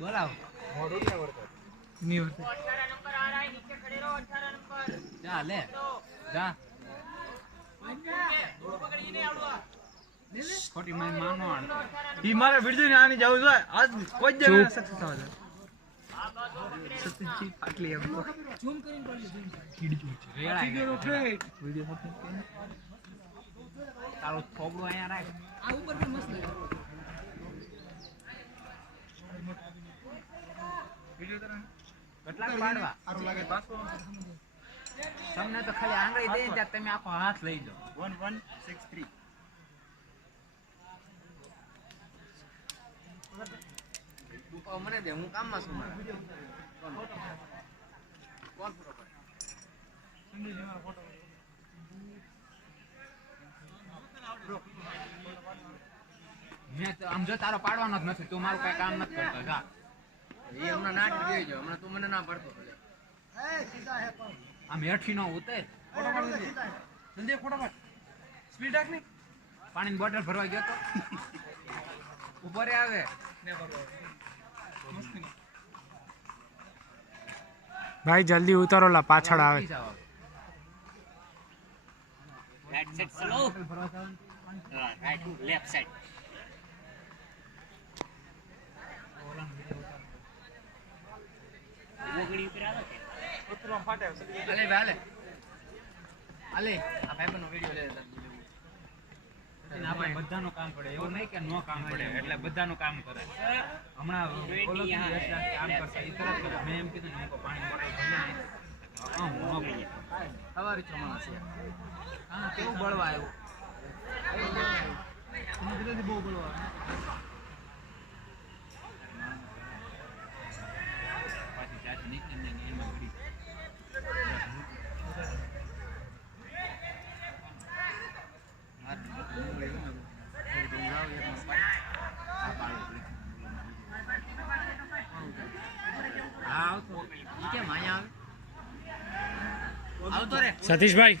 बोलाओ मोड़ो क्या वर्क नहीं होता 18 नंबर आ रहा है नीचे खड़े रहो 18 नंबर जा ले जा पकड़ी नहीं आवड़वा खोटी माई मानो ई मारे वीडियो ने आनी जाऊ જોઈએ આજ કોઈ જ સક્સેસ આવે સક્સેસ જી આટલી એમ ઝૂમ કરીને બોલી ઝૂમ કીડી ઝૂમ રેડા વિડિયો સાથે તારો થોબડો અહીંયા રાખ આ ઉપર પણ મસ્ત લાગે વિડિયો તને કેટલા પાડવા સારું લાગે 500 તમને તો ખાલી આંગળી દે ત્યાં તમે આખો હાથ લઈ લો 1163 ઓ મને દે હું કામમાં છું મારા કોણ બરોબર સંદેશ મારો ફોટો મેં તો આમ જો તારો પાડવાનો જ નથી તું મારું કઈ કામ નથી કરતો જા એ હમણાં નાટ ગઈ જો હમણાં તું મને ના પડતો ભલે એ સીધા હે કોણ આમ હેઠી નો ઉતર ફોટો પાડ દે સંજય ફોટો પાડ સ્પીડ રાખ ને પાણીની બોટલ ભરવા ગયો તો ઉપર આવે ને ભરવા भाई जल्दी उतरो ला पाछड़ आवे right side slow right to left side ઓગણી ઉપર આવે કે ઉતરો ફાટે અલે ભાલે અલે આ ભાઈ બનો વિડિયો લે ના ભાઈ બધાનું કામ પડે એવું નહીં કે નો કામ પડે એટલે બધાનું કામ કરે હમણાં ઓલો કામ કરતા ઈ તરત કરે મેં એમ કીધું ને પાણી બોટલ ભલે હા નો ભાઈ સવારી ચમણા છે હા કેવું બળવા આવ્યું તમે કીધું બહુ બળવા પાછી જાત નીચે ને એમાં પડી सतीश भाई